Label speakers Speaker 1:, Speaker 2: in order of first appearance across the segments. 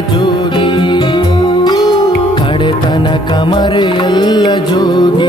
Speaker 1: ಜೋಗಿ ಕಮರೆ ಎಲ್ಲ ಜೋಗಿ.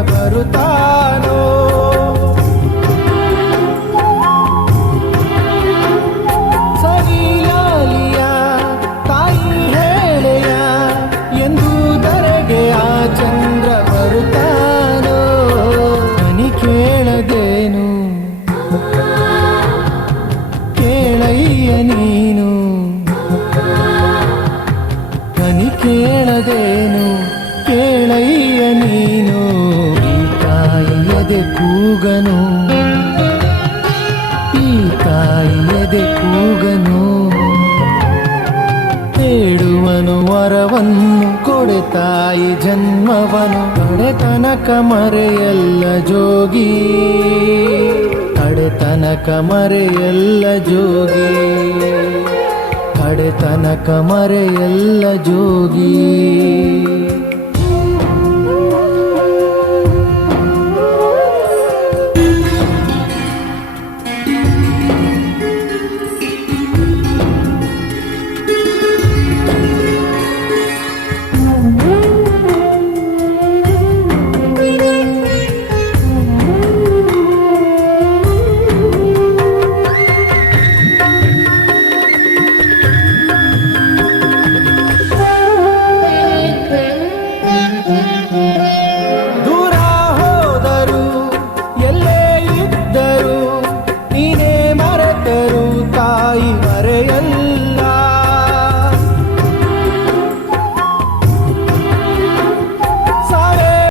Speaker 1: ಬರುತ್ತಾನೋ? ಸರಿಯಾಲಿಯ ತಾಯಿ ಹೇಳೆಯ ಎಂದು ದರೆಗೆ ಆ ಚಂದ್ರ ಬರುತ್ತಾನೋ? ಮನಿ ಕೇಳದೇನು? ಕೇಳಯ್ಯ ನೀನು? ಕೇಳದೇನು? ಕೂಗನು. ಈ ತಾಯಿಯದೆ ಕೂಗನು. ಬೇಡುವನು ವರವನ್ನು ಕೊಡೆ ತಾಯಿ ಜನ್ಮವನು. ಕಡೆತನಕ ಮರೆಯಲ್ಲ ಜೋಗಿ. ಕಡೆತನಕ ಮರೆಯಲ್ಲ ಜೋಗಿ. ಕಡೆತನಕ ಮರೆಯಲ್ಲ ಜೋಗಿ.